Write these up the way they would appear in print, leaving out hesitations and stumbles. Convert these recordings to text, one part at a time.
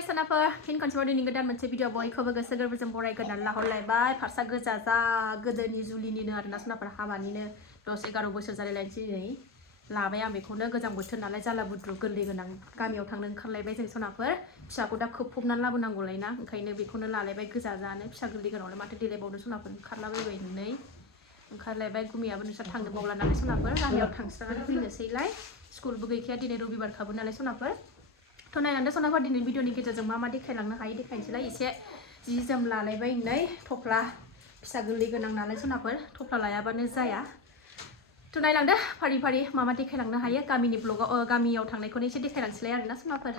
Alright, सनाफोर फिन खनसेबाव दिनै गोदान मोनसे भिडिअ बयखौबो गोसो गोरबोजों बरायग्रोनानै लाहरलायबाय फारसा गोजा जा गोदोनि जुलिनिनो आरोना सनाफोर हाबानिनो 10-11 बोसोर जालायलायनोसै दिनै लाबाय आं बेखौनो गोजां बोथोर नालाय जाला बुद्रु गोरलै गोनां गामियाव थांनो ओंखारलायबाय जों सनाफोर फिसाखौ दा खोबफबनानै लाबोनांगौलायना ओंखायनो बेखौनो लालायबाय गोजा जानो फिसा गोरलै गोनांआवलाय माथो देलायबावनो सनाफोर ओंखारलाबायबाय नै ओंखारलायबाय गुमियाबो नोंस्रा थांनो बावला नालाय सनाफोर गामियाव थांस्रानानै फैनोसैलाय स्कुलबो गैखाया दिनै रबिबारखाबो नालाय सनाफोर तो नायलांदो सनाफोर दिनै भिडिअनि गेजेरजों मा देखायलांनो हायो देखायनोसैलाय एसे जि जोम लालायबाय नै थफ्ला फिसा गोरलै गोनां नालाय सनाफोर थफ्ला लायाबानो जाया तो नायलांदो फारि फारि मा देखायलांनो हायो गामिनि ब्लगाव गामियाव थांनायखौनो एसे देखायलांसैलाय आरोना सनाफोर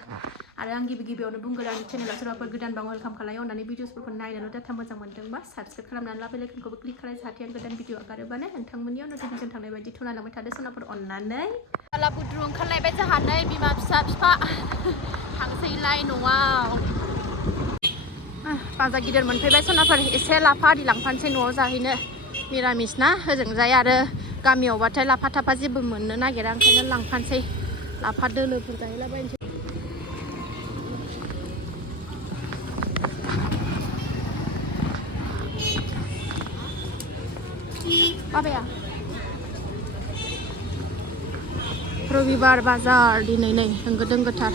आरो आं गिबियावनो बुंगोन आंनि चेनेलाव सोरबाफोर गोदानबा वेलकाम खालायो अननानै भिडिअसफोरखौ नायनानै डाटा मोजां मोनदोंबा साबस्क्राइब खालामनानै ला बेल आइकनखौबो क्लिक खालाम जाहाथे आं गोदान भिडिअ आगारोबानो नोंथांमोननियाव नटिफिकेसन थांनाय बायदि थुनालांबाय थादो सनाफोर अननानै जाला बुद्रु ओंखारलायबाय जोंहा नै बिमा फिफा थांसैलाय न'आव बाजार गिदिर मोनफैबाय सनाफोर एसे लाफा आरि लांफानोसै न'आव जाहैनो निरामिस ना होजोंजाय आरो गामियावबाथाय लाफा थाफा जेबो मोननो नागिरा ओंखायनो लांफानोसै लाफा दोलोफोर जाहैलाबायनोसै बाबाया रबिबार बाजार दिनै नै होंगो दोंगोथार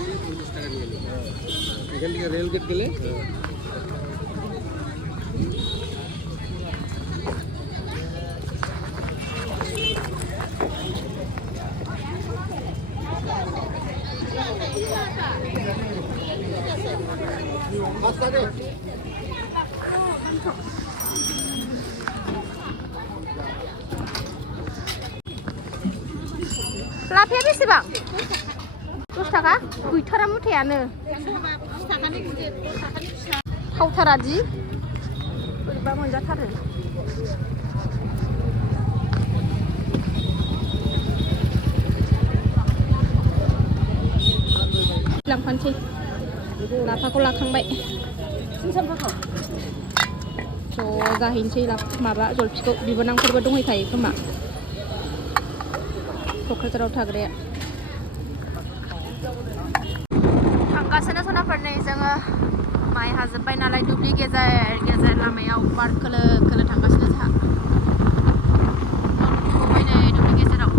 लाफाया बेसेबां 10 थाखा गैथारा मुथायानो थावथारा दि बोरैबा मोनजाथारो लांफानोसै लाफाखौ लाखांबाय ज' जाहैनोसै माबा जलफिखौ बिबोनांफोरबो दंहैखायो खोमा क'क्राझाराव थाग्राया थांगासिनो सनाफोर नै जोङो माइ हाजोब्बाय नालाय दुब्लि गेजेर गेजेर लामायाव बार खोलो खोलो थांगासिनो जोंहा सबाय नै दुब्लि गेजेराव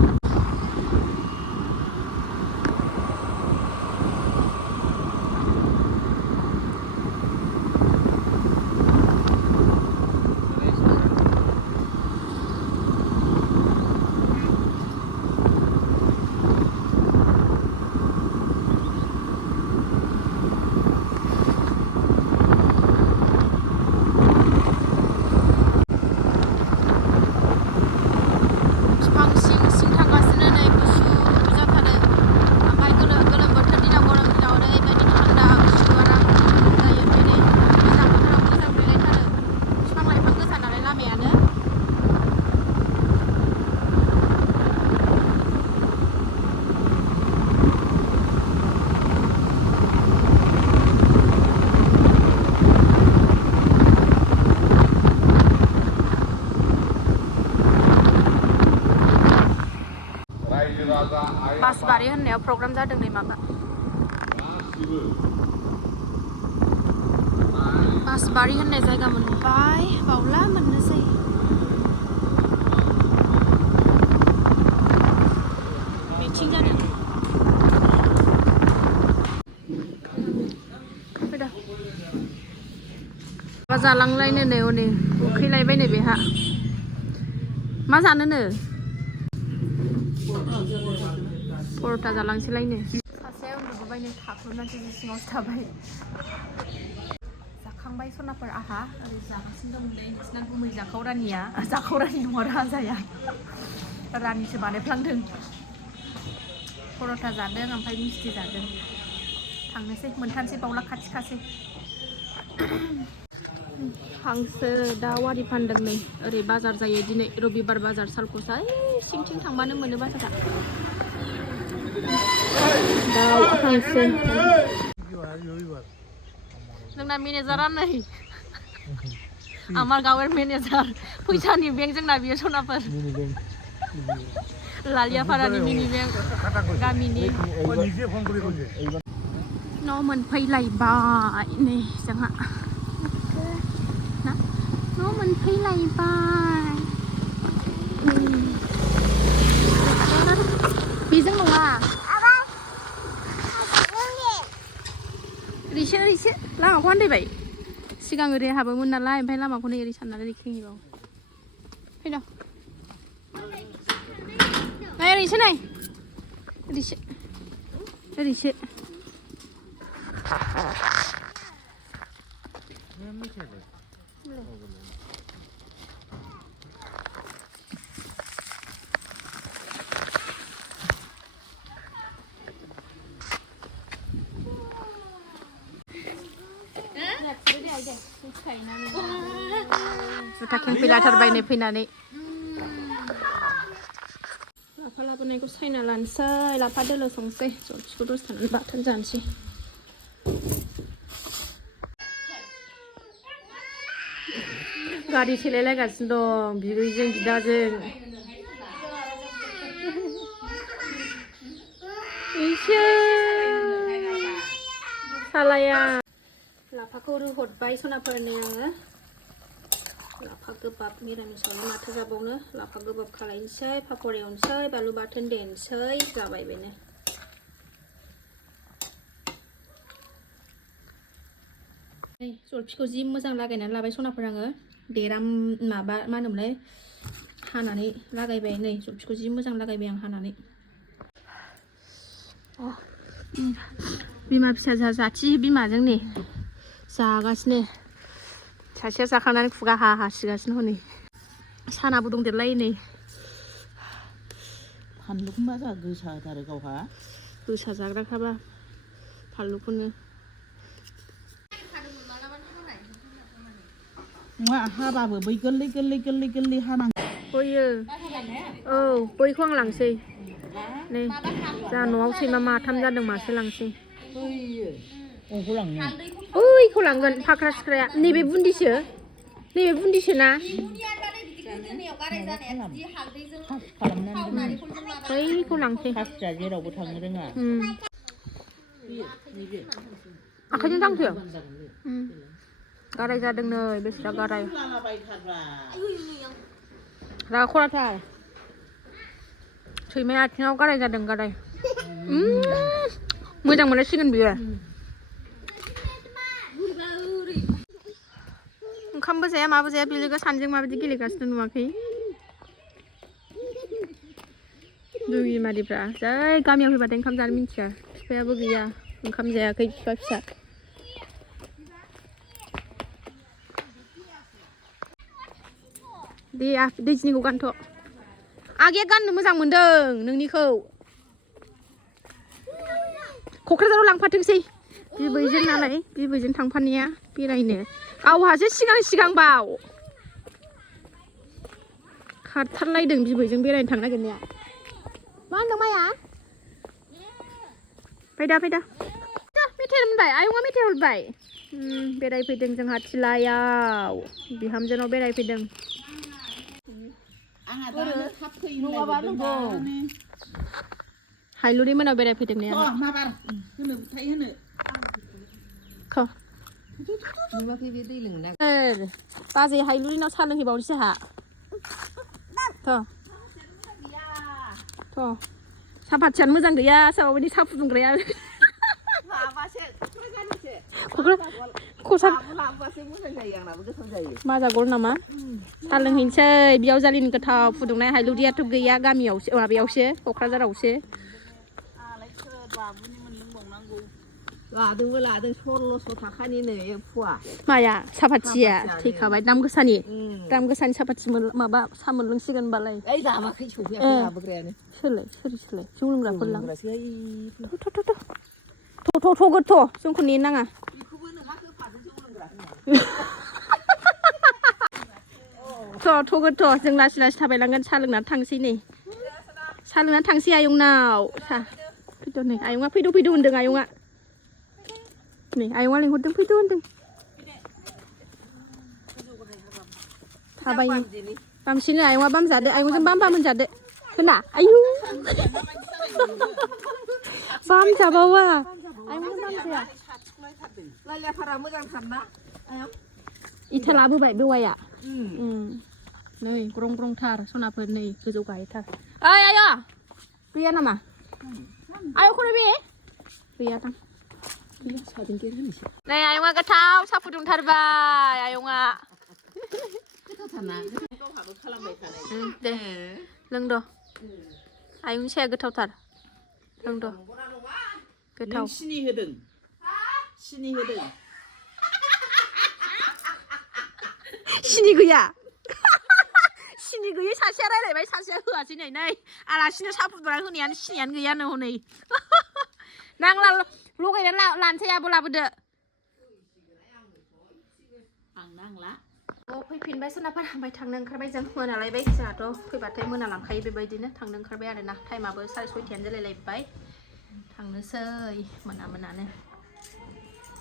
बासबारि होननायाव प्रग्राम जादों नै माबा बासबारि होननाय जायगा मोनबाय बावला मोननोसै मिटिं जादों माबा जालांलायनो नै हनै उखैलायबाय नै बेहा मा जानोनो पर'था जालांसैलायनो सासेया उन्दुबोबाय नै थाख्लुबनानैसो जि सिङावसो थाबाय जाखांबाय सनाफोर आहा ओरै जागासिनो दं नै नोंसिना गुमै जाखावरानिया जाखावरानि नङा राजाया रानिसो बानायफ्लांदों पर'था जादों ओमफ्राय मिस्थि जादों थांनोसै मोनथारसै बावला खाथि हांसो दाउ आरि फानदों नै ओरै बाजार जायो दिनै रबिबार बाजार सालखुसा सिंथिं थांबानो मोनो बाजारा दाउ हांसो जोंना मेनेजारा नै আমার গাঁওয়ের ম্যানেজার फैसानि बेंक जोंना बियो सनाफोर लालियापारानि मिनि बेंक गामिनि nó mình phi lầy bài nè chẳng hạn nó mình phi lầy bài phi rất luôn à đi xe làm quan đây vậy sigang người hà bông nala em phải làm con này đi săn nala đi kinh vào thấy đâu này đi xe này đi xe đi xe Kita keng pila terbaik ni pina ni. Apa lah pun aku say na lansai, lah pada lo song say, so terus tangan batan jangan sih. Gari cilele kat sendong, biru jeng bidah jeng. Isya, salah ya. Lapaku ru hot bay sona pernah. Lapa gebab misalnya mata zabongnya lapa gebab kalain say, pakoreon say, balu batan den say, zabai bene. Nih, soal psikozi moजां लागायनानै लाबाय सनाफोराङो देराम माबा मा होनोमोनलाय हानानै लागायबाय नै सोल पसखौ जि मोजां लागायबाय आं हानानै बिमा फिसा जाथि बिमाजों नै जागासिनो सासेया जाखांनानै खुगा हा हासिगासिनो हनै सानाबो दंदेरलायो नै फानलुखौ मा जा गोसाथारो गावहा गोसा जाग्राखाबा फानलुखौनो मा हाबाबो बै गोरलै हानांगौ बैयो औ बैखौ आं लांसै नै जा न'आव सैमा माथाम जादों मासे लांसै बैयो अबेखौ लांनो बैखौ लांगोन फाख्रा सिख्राया नैबे बुन्दिसो ना बैखौ लांसै खासिया जेरावबो थांनो रोङा आखाइजों दांसो गाराय जादों नै बेसेरा गाराय राखराथार सैमाया आथिङाव गाराय जादों गाराय मोजां मोनलायसिगोन बियो ओंखामबो जाया माबो जाया बिलोगो सानजों माबायदि गेलेगासिनो नुवाखै दुगिमारिफ्रा जै गामियाव फैबाथाय ओंखाम जानो मिन्थिया बिफायाबो गैया ओंखाम जायाखै बिफा फिसा दे दैजिनिखौ गानथ' आगैया गाननो मोजां मोनदों नोंनिखौ क'क्राझाराव लांफाथोंसै बिबैजों नालाय बिबैजों थांफानाया बेरायनो गावहासो सिगां बाव खारथारलायदों बिबैजों बेरायनो थांनो नागिरनाया मा होनदों माया फैदा मेथाइ मोनबाय आयंआ मेथाइ हरबाय बेरायफैदों जोंहा थिलायाव बिहामजोनाव बेरायफैदों हायलुरि मोनाव बेरायफैदों ने बाजै हायलुरिनाव सा लोंहैबावनोसै जोंहा सापाथियानो मोजां गैया सोरबा बायदि सा फुदुंग्राया माजागल नामा सा लोंहैनोसै बेयाव जालिनि गोथाव फुदुंनाय हायलुरियाथ' गैया गामियावसो माबायावसो क'क्राझारावसो लादों 1600 थाखानि नै फुवा माया सापाथिया थैखाबाय दाम गोसानि सापाथि माबा सा मोनलोंसिगोन होनबालाय ओइ जाबाखै सौफैयाखै लाबोग्रायानो सोर जौ लोंग्राफोर लां थ' जोंखौ नेनो नाङा थ' जों लासै थाबायलांगोन सा लोंनानै थांसै नै सा लोंनानै थांसै आयंनाव फैद' नै आयंआ फैद' होनदों आयंआ नै आयंआ लिंहरदों फैद' होनदों थाबायो बामसिनो आयंआ बामजादो आयंजों बाम मोनजादो खोना आयु बामजाबावा आयं मोजां जाया रायलायफारा मोजांथार ना आयं इथा लाबोबाय बेवाइया नै ग्रं ग्रंथार सनाफोर नै गोजौ गाहायथार ओइ आय' गैया नामा आयंखौ बे गैया दां नै आयंआ गोथाव साहा फुदुंथारबाय आयंआ दे लोंद' आयंनि साया गोथावथार लोंद' गोथाव सिनि होदों सिनि होदों सिनि गैया सिनि गैयै सासेया रायलायबाय सासेया होआसै नै आलासिनो साहा फुदुंना होनायानो सिनियानो गैयानो हनै नांला लगायनानै लानोसै आब' लाबोदो आं नांला फैफिनबाय सोनाफोर ओमफ्राय थांनो ओंखारबाय जों मोनालायबाय जोंहाथ' फैबाथाय मोनालांखायो बेबायदिनो थांनो ओंखारबाय आरोना टाइमाबो 6:30 जालायलायबाय थांनोसै मोनानो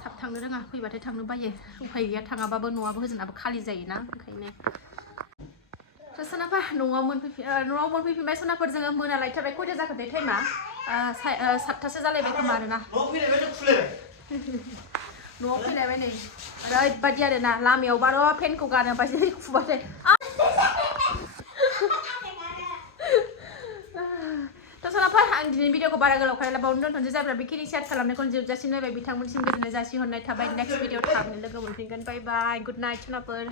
थाब थांनो रोङा फैबाथाय थांनो बायो उफाय गैया थाङाबाबो न'आबो होजोनाबो खालि जायोना ओंखायनो सोनाफोर न'आव मोनफैफिनबाय सोनाफोर जोङो मोनालायथारबाय खयथा जाखोथाय टाइमा 7थासो जालायबाय खोमा आरोना न'आव फैलायबाय नै ओरैबायदि आरोना लामायाव बार' फेनखौ गानो ओमफ्राय जै खुबाथाय सोनाफोर आं दिनै भिडिअखौ बारा गोलाव खालायला बावनो दोनथ'नोसै जायफ्रा बेखिनि शेयार खालामनायखौ जोबजासिम नायबाय बिथांमोनसिम गोजोननाय जासिहरनाय थाबाय नेक्स्ट भिडिअ थाबैनो लोगो मोनफिनगोन बाय बाय गुड नाइट सोनाफोर